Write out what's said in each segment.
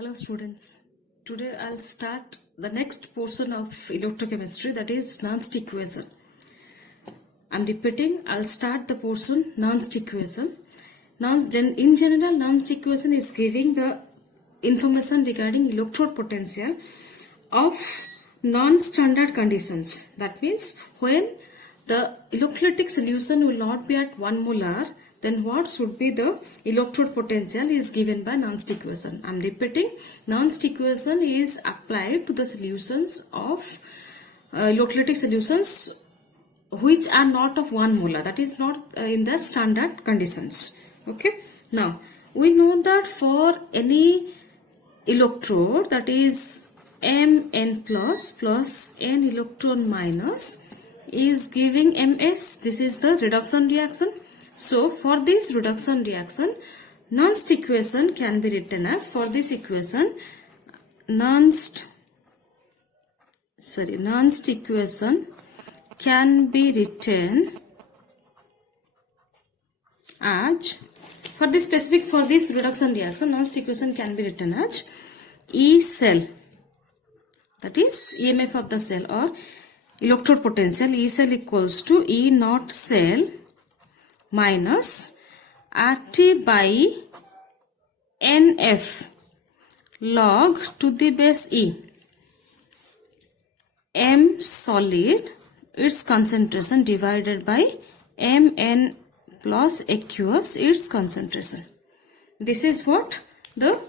Hello students, today I'll start the next portion of electrochemistry, that is nernst equation. I'm repeating, I'll start the portion nernst equation. In general, nernst equation is giving the information regarding electrode potential of non-standard conditions. That means when the electrolytic solution will not be at 1 molar, then what should be the electrode potential is given by Nernst equation. I am repeating, Nernst equation is applied to the solutions of electrolytic solutions which are not of 1 molar, that is not in the standard conditions. Okay. Now we know that for any electrode, that is Mn plus N electron minus is giving Ms. This is the reduction reaction. So for this reduction reaction, Nernst equation can be written as, for this equation, Nernst equation can be written as, for this reduction reaction, Nernst equation can be written as E cell, that is EMF of the cell or electrode potential, E cell equals to E naught cell minus RT by NF log to the base E. M solid, its concentration, divided by Mn plus aqueous, its concentration. This is what the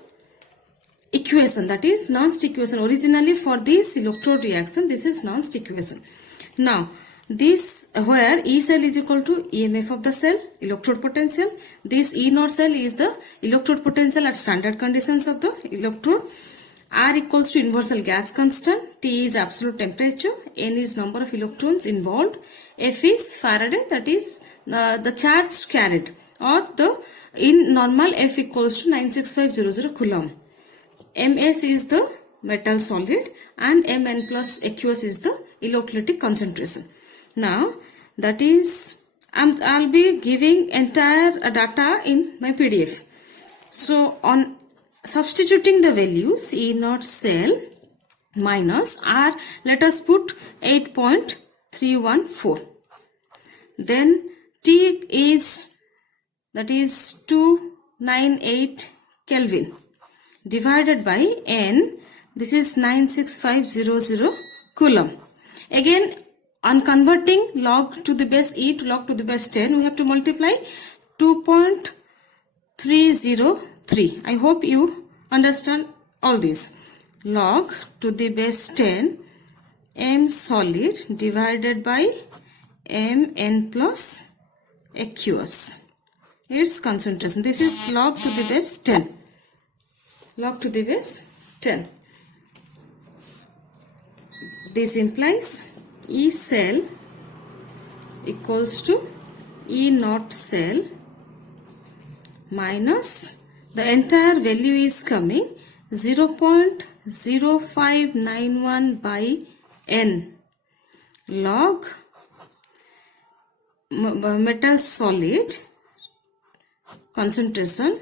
equation, that is Nernst equation. Originally for this electrode reaction, this is Nernst equation. Now this, where E cell is equal to EMF of the cell, electrode potential. This E naught cell is the electrode potential at standard conditions of the electrode. R equals to universal gas constant. T is absolute temperature. N is number of electrons involved. F is Faraday, that is the charge carried, or the in normal F equals to 96500 coulomb. Ms is the metal solid and Mn plus aqueous is the electrolytic concentration. Now that is, I'll be giving entire data in my PDF. So on substituting the values, E naught cell minus R, let us put 8.314. Then T is, that is 298 Kelvin, divided by N, this is 96500 coulomb. Again, on converting log to the base E to log to the base 10, we have to multiply 2.303. I hope you understand all this. Log to the base 10 M solid divided by Mn plus aqueous, its concentration. This is log to the base 10. Log to the base 10. This implies E cell equals to E naught cell minus, the entire value is coming 0.0591 by N log metal solid concentration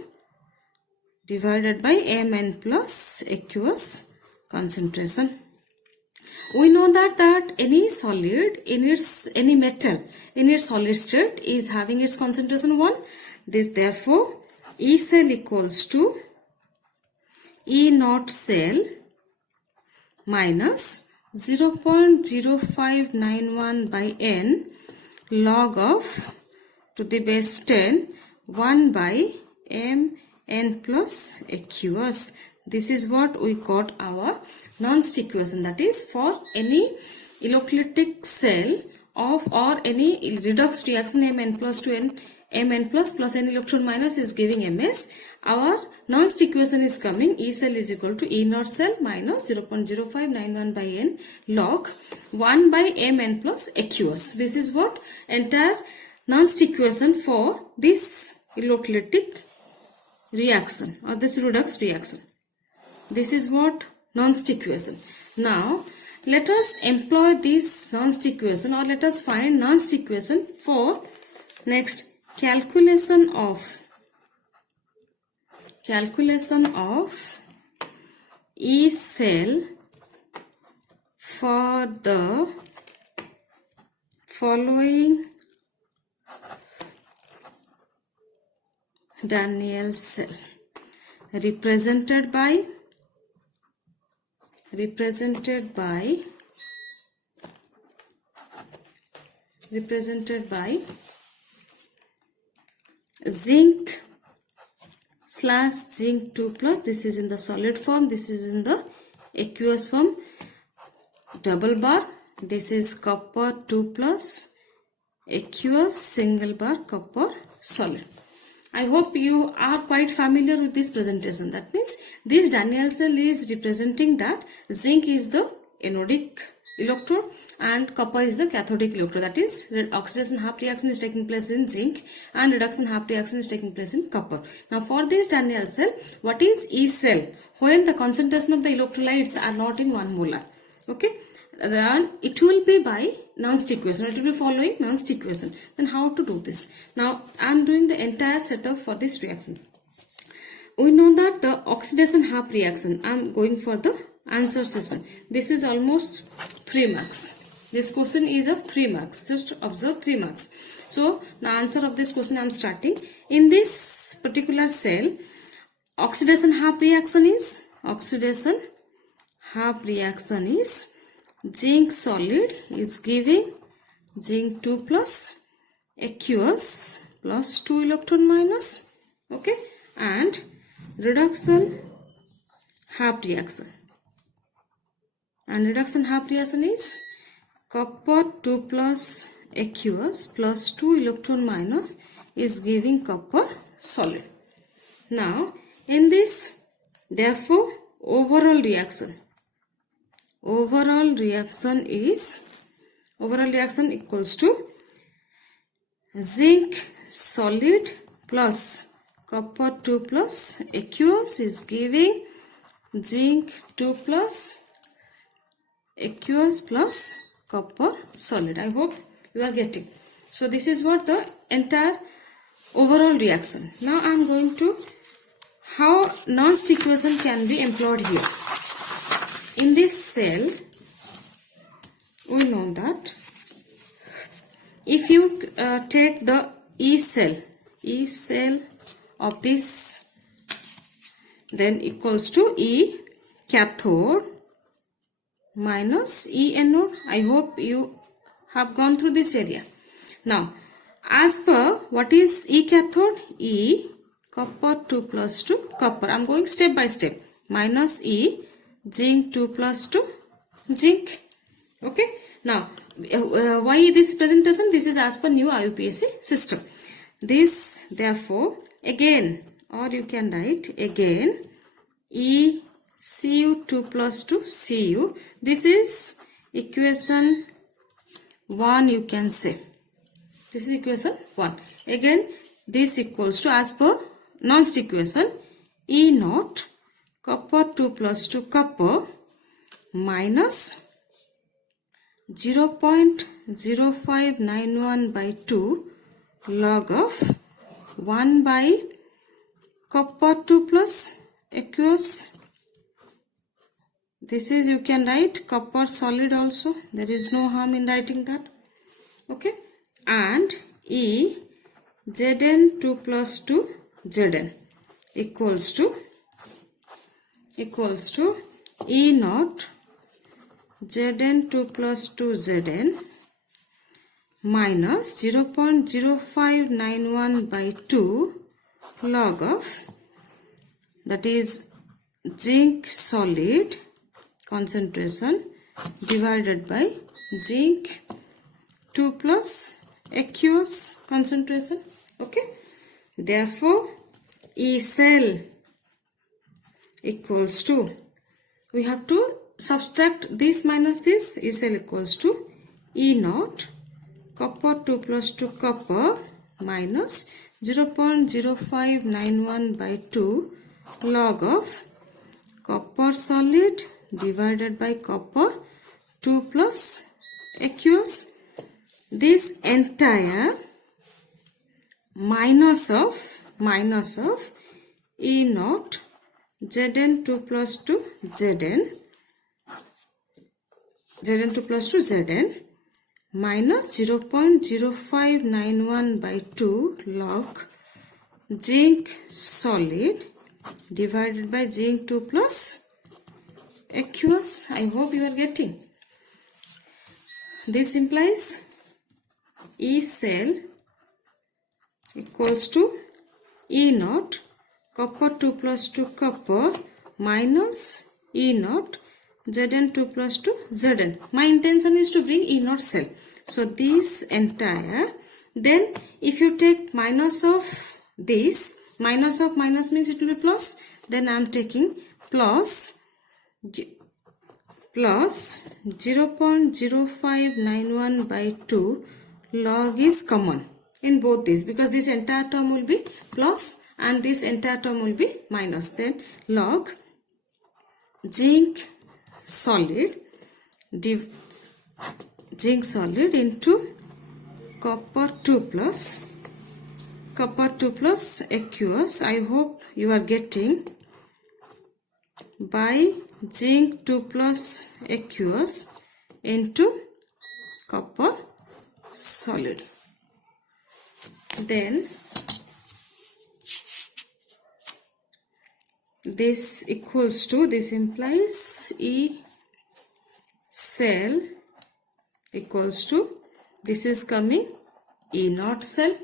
divided by Mn plus aqueous concentration. We know that any solid in its, any metal in its solid state is having its concentration 1. Therefore, E cell equals to E naught cell minus 0.0591 by N log of to the base 10 1 by Mn plus aqueous. This is what we got our Nernst equation, that is for any electrolytic cell of or any redox reaction Mn plus to N, Mn plus N electron minus is giving Ms. Our Nernst equation is coming E cell is equal to E naught cell minus 0.0591 by N log 1 by Mn plus aqueous. This is what entire Nernst equation for this electrolytic reaction or this redox reaction. This is what Nernst equation. Now let us employ this Nernst equation, or let us find Nernst equation for next calculation of E cell for the following Daniell cell represented by zinc / zinc 2 plus. This is in the solid form, this is in the aqueous form, double bar. This is copper 2 plus aqueous, single bar copper solid. I hope you are quite familiar with this presentation. That means this Daniell cell is representing that zinc is the anodic electrode and copper is the cathodic electrode. That is, oxidation half reaction is taking place in zinc and reduction half reaction is taking place in copper. Now for this Daniell cell, what is E cell? When the concentration of the electrolytes are not in 1 molar. Okay. Then it will be by Nernst equation. It will be following Nernst equation. Then how to do this? Now I am doing the entire setup for this reaction. We know that the oxidation half reaction, I am going for the answer session. This is almost 3 marks. This question is of 3 marks. Just observe 3 marks. So the answer of this question I am starting. In this particular cell, oxidation half reaction is zinc solid is giving zinc 2 plus aqueous plus 2 electron minus. Okay, and reduction half reaction. And reduction half reaction is copper 2 plus aqueous plus 2 electron minus is giving copper solid. Now in this, therefore overall reaction equals to zinc solid plus copper 2 plus aqueous is giving zinc 2 plus aqueous plus copper solid. I hope you are getting. So this is what the entire overall reaction. Now I am going to how Nernst equation can be employed here. In this cell, we know that if you take the E cell of this, then equals to E cathode minus E anode. I hope you have gone through this area. Now, as per what is E cathode? E copper 2 plus 2 copper. I am going step by step. Minus E zinc 2 plus 2 zinc. Okay. Now, why this presentation? This is as per new IUPAC system. This, therefore, again, or you can write again E Cu 2 plus 2 Cu. This is equation 1, you can say. This is equation 1. Again, this equals to, as per Nernst equation, E naught copper 2 plus 2 copper minus 0.0591 by 2 log of 1 by copper 2 plus aqueous. This is, you can write copper solid also. There is no harm in writing that. Okay. And E Zn 2 plus 2 Zn equals to E naught Zn 2 plus 2 Zn minus 0.0591 by 2 log of, that is zinc solid concentration divided by zinc 2 plus aqueous concentration. Okay. Therefore, E cell equals to, we have to subtract this minus this. E cell equals to E naught copper 2 plus 2 copper minus 0.0591 by 2 log of copper solid divided by copper 2 plus aqueous. This entire minus of E naught Zn2 plus to Zn, Zn2 plus to Zn minus 0.0591 by 2 log zinc solid divided by zinc 2 plus aqueous. I hope you are getting. This implies E cell equals to E naught copper 2 plus 2 copper minus E naught Zn2 plus 2 Zn. My intention is to bring E naught cell. So this entire, then if you take minus of this, minus of minus means it will be plus, then I am taking plus 0.0591 by 2 log is common in both these, because this entire term will be plus and this entire term will be minus. Then log zinc solid into copper 2 plus aqueous. I hope you are getting, by zinc 2 plus aqueous into copper solid. Then this equals to, this implies E cell equals to, this is coming E naught cell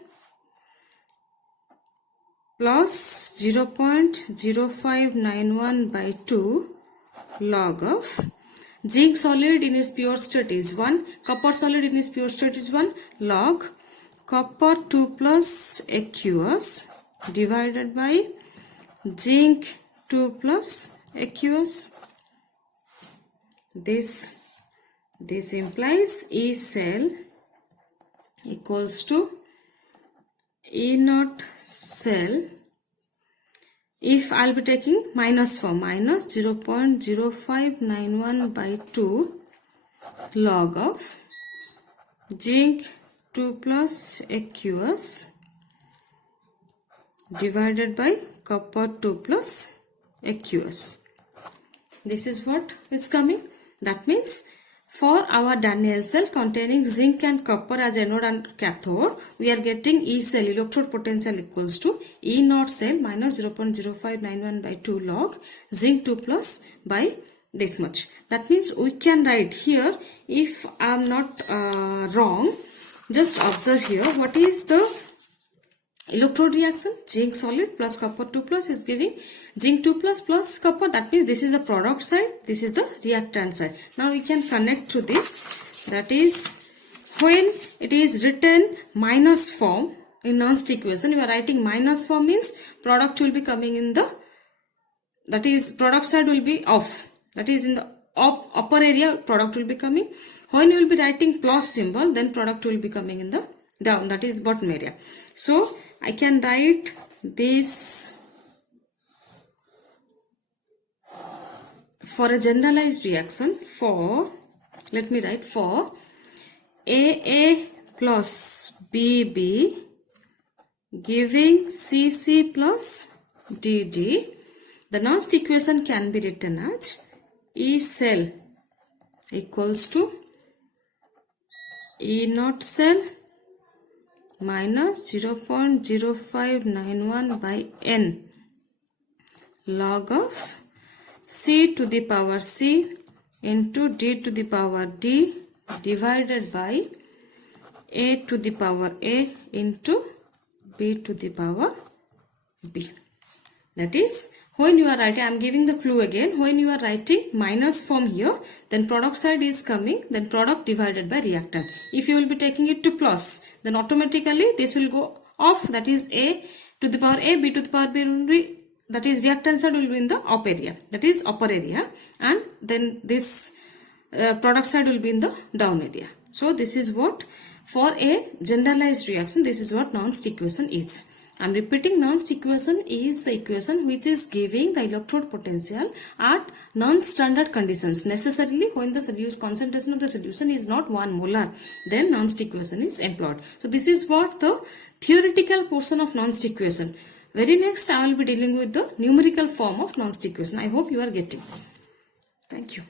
plus 0.0591 by 2 log of zinc solid in its pure state is 1, copper solid in its pure state is 1, log copper 2 plus aqueous divided by zinc 2 plus aqueous. This implies E cell equals to E naught cell. If I'll be taking minus form, minus 0.0591 by 2 log of zinc 2 plus aqueous divided by copper 2 plus aqueous. This is what is coming. That means for our Daniell cell containing zinc and copper as anode and cathode, we are getting E cell electrode potential equals to E naught cell minus 0.0591 by 2 log zinc 2 plus by this much. That means we can write here, if I am not wrong, just observe here what is the electrode reaction. Zinc solid plus copper 2 plus is giving zinc 2 plus plus copper. That means this is the product side, this is the reactant side. Now we can connect to this. That is, when it is written minus form in Nernst equation, you are writing minus form means product will be coming in the, that is product side will be off. That is in the upper area product will be coming. When you will be writing plus symbol, then product will be coming in the down, that is bottom area. So I can write this for a generalized reaction. For, let me write, for AA plus BB giving CC plus DD, the Nernst equation can be written as E cell equals to E naught cell minus 0.0591 by n log of C to the power C into D to the power D divided by A to the power A into B to the power B. That is, when you are writing, I am giving the clue again, when you are writing minus form here, then product side is coming, then product divided by reactant. If you will be taking it to plus, then automatically this will go off, that is A to the power A, B to the power B will be, that is reactant side will be in the up area, that is upper area, and then this product side will be in the down area. So this is what, for a generalized reaction, this is what Nernst equation is. I am repeating, Nernst equation is the equation which is giving the electrode potential at non-standard conditions. Necessarily when the concentration of the solution is not 1 molar, then Nernst equation is employed. So this is what the theoretical portion of Nernst equation. Very next I will be dealing with the numerical form of Nernst equation. I hope you are getting. Thank you.